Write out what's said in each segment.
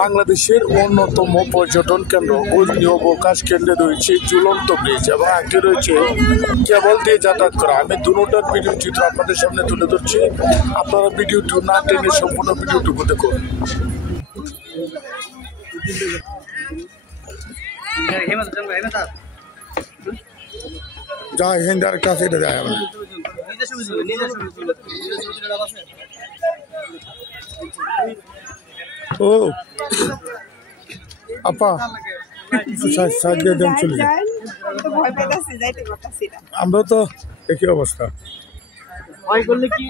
বাংলাদেশের অন্যতম পর্যটন কেন্দ্র গুজনি অবকাশ কেন্দ্রে রয়েছে ঝুলন্ত ব্রিজ এবং একটি রয়েছে কেবল দিয়ে যাতায়াত করা। আমি দুটোটার ভিডিও চিত্র আপনাদের সামনে তুলে ধরছি, আপনারা ভিডিওটি না টেনে সম্পূর্ণ ভিডিওটুকু দেখুন। জয় হিন্দ আর কাছে যায় আমরা ও আপা সাহায্য দেন চলে আমরা তো একই অবস্থা ভয় করলে কি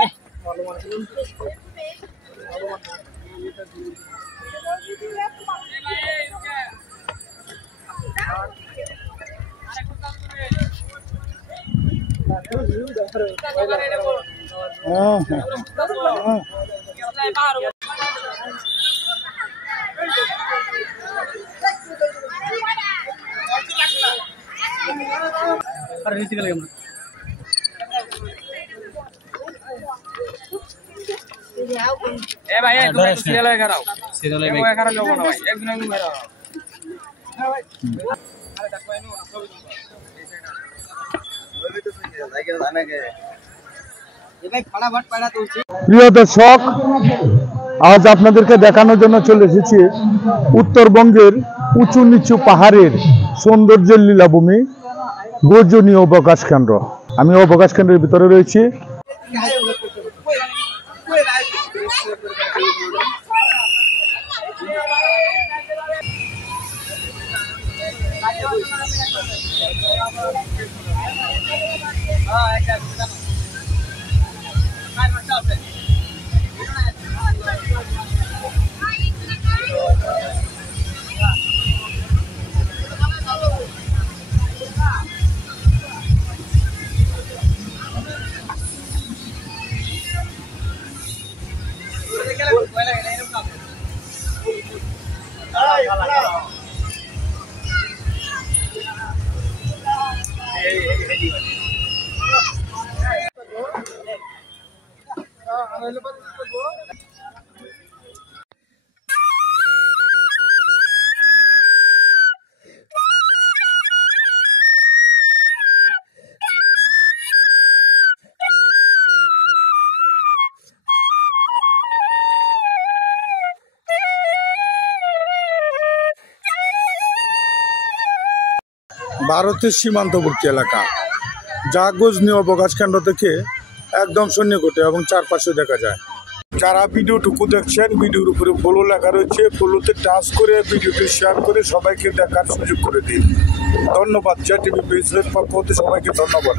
প্রিয় দর্শক, আজ আপনাদেরকে দেখানোর জন্য চলে এসেছি উত্তরবঙ্গের উঁচু নিচু পাহাড়ের সৌন্দর্যের লীলাভূমি গজনী অবকাশ কেন্দ্র। আমি অবকাশ কেন্দ্রের ভিতরে রয়েছি। ভারতের সীমান্তবর্তী এলাকা, যা গজনী অবকাশ কেন্দ্র থেকে একদম সন্নিকটে এবং চারপাশে দেখা যায়। যারা ভিডিওটুকু দেখছেন, ভিডিওর উপরে ফলো লেখা রয়েছে, ফলোতে টাচ করে ভিডিওটি শেয়ার করে সবাইকে দেখার সুযোগ করে দিন। ধন্যবাদ। জেটিভি পেজের পক্ষ থেকে সবাইকে ধন্যবাদ।